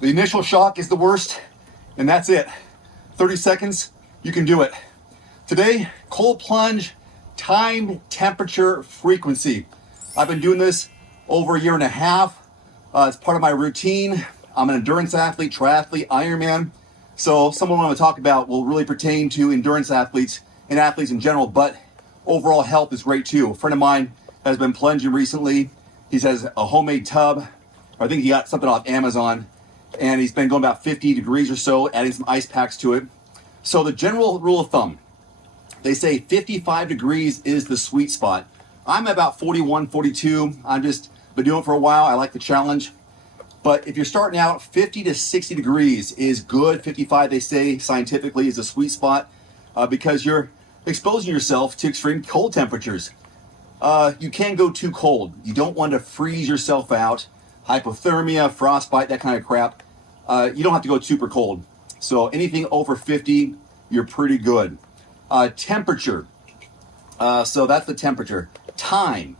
The initial shock is the worst, and that's it. 30 seconds, you can do it. Today, cold plunge, time, temperature, frequency. I've been doing this over a year and a half. It's part of my routine. I'm an endurance athlete, triathlete, Ironman. So some of what I'm going to talk about will really pertain to endurance athletes and athletes in general, but overall health is great too. A friend of mine has been plunging recently. He has a homemade tub. I think he got something off Amazon, and he's been going about 50 degrees or so, adding some ice packs to it. So the general rule of thumb, they say 55 degrees is the sweet spot. I'm about 41, 42. I've just been doing it for a while. I like the challenge. But if you're starting out, 50 to 60 degrees is good. 55, they say, scientifically is a sweet spot because you're exposing yourself to extreme cold temperatures. You can go too cold. You don't want to freeze yourself out. Hypothermia, frostbite, that kind of crap. You don't have to go super cold. So anything over 50, you're pretty good. Temperature. So that's the temperature. Time.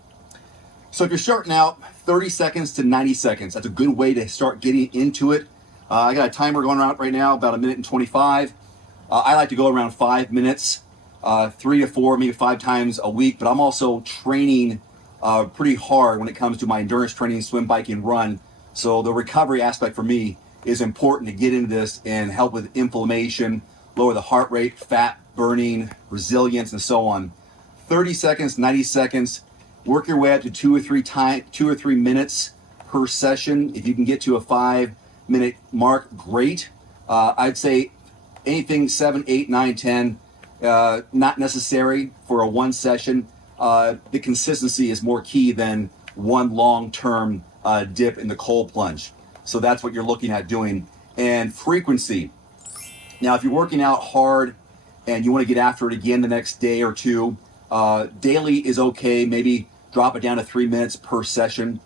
So if you're starting out, 30 seconds to 90 seconds. That's a good way to start getting into it. I got a timer going around right now, about 1:25. I like to go around 5 minutes, 3 to 4, maybe 5 times a week. But I'm also training pretty hard when it comes to my endurance training, swim, biking, run. So the recovery aspect for me is important to get into this and help with inflammation, lower the heart rate, fat burning, resilience, and so on. 30 seconds, 90 seconds. Work your way up to 2 or 3 minutes per session. If you can get to a 5-minute mark, great. I'd say anything 7, 8, 9, 10, not necessary for a one session. The consistency is more key than one long-term dip in the cold plunge. So that's what you're looking at doing. And frequency. Now, if you're working out hard and you want to get after it again the next day or two, daily is okay. Maybe drop it down to 3 minutes per session.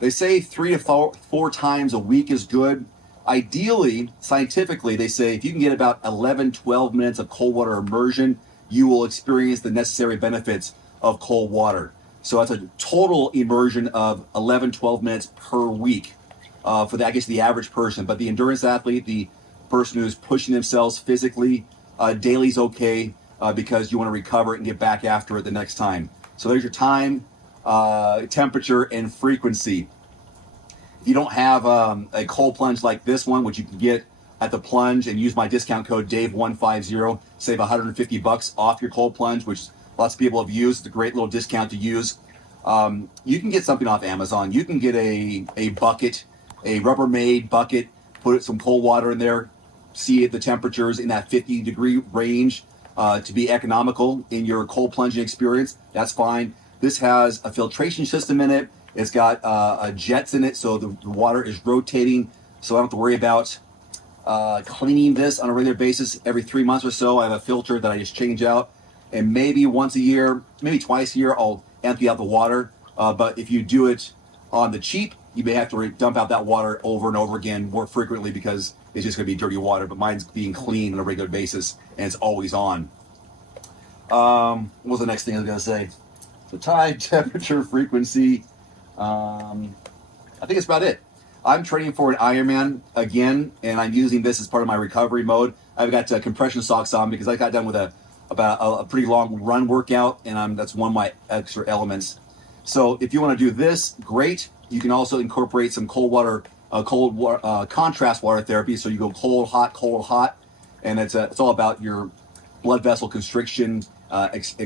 They say 3 to 4 times a week is good. Ideally, scientifically, they say if you can get about 11, 12 minutes of cold water immersion, you will experience the necessary benefits of cold water. So that's a total immersion of 11, 12 minutes per week for the, I guess, the average person. But the endurance athlete, the person who's pushing themselves physically, daily is okay because you want to recover and get back after it the next time. So there's your time, temperature, and frequency. If you don't have a cold plunge like this one, which you can get at the Plunge and use my discount code Dave150, save $150 off your cold plunge, which lots of people have used. It's a great little discount to use. You can get something off Amazon. You can get a bucket, a Rubbermaid bucket, put some cold water in there, see the temperatures in that 50-degree range to be economical in your cold plunging experience. That's fine. This has a filtration system in it. It's got jets in it, so the water is rotating, so I don't have to worry about cleaning this on a regular basis. Every 3 months or so, I have a filter that I just change out, and maybe once a year, maybe twice a year, I'll empty out the water. But if you do it on the cheap, you may have to dump out that water over and over again more frequently because it's just going to be dirty water. But mine's being clean on a regular basis, and it's always on. What was the next thing I was going to say? So time, temperature, frequency. I think it's about it. I'm training for an Ironman again, and I'm using this as part of my recovery mode. I've got compression socks on because I got done with a pretty long run workout, and that's one of my extra elements. So if you want to do this, great. You can also incorporate some contrast water therapy. So you go cold, hot, and it's all about your blood vessel constriction,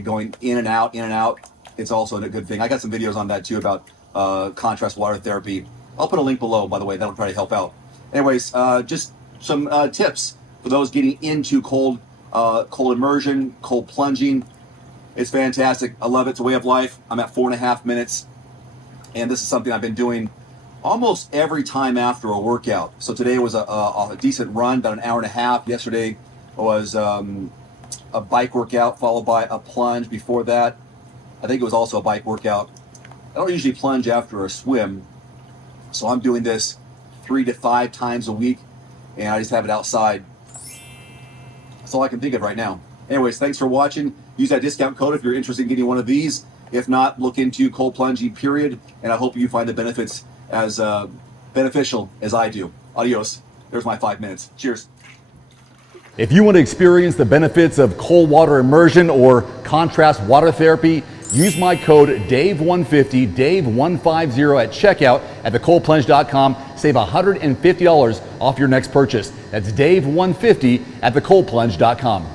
going in and out. It's also a good thing. I got some videos on that too about contrast water therapy. I'll put a link below, by the way. That'll try to help out. Anyways, just some tips for those getting into cold immersion, cold plunging. It's fantastic. I love it. It's a way of life. I'm at 4.5 minutes, and this is something I've been doing almost every time after a workout. So today was a decent run, about an hour and a half. Yesterday was a bike workout followed by a plunge. Before that, I think it was also a bike workout. I don't usually plunge after a swim, so I'm doing this 3 to 5 times a week, and I just have it outside. That's all I can think of right now. Anyways, thanks for watching. Use that discount code if you're interested in getting one of these. If not, look into cold plunging, period. And I hope you find the benefits as beneficial as I do. Adios. There's my 5 minutes. Cheers. If you want to experience the benefits of cold water immersion or contrast water therapy, use my code DAVE150, DAVE150 at checkout at thecoldplunge.com. Save $150 off your next purchase. That's DAVE150 at thecoldplunge.com.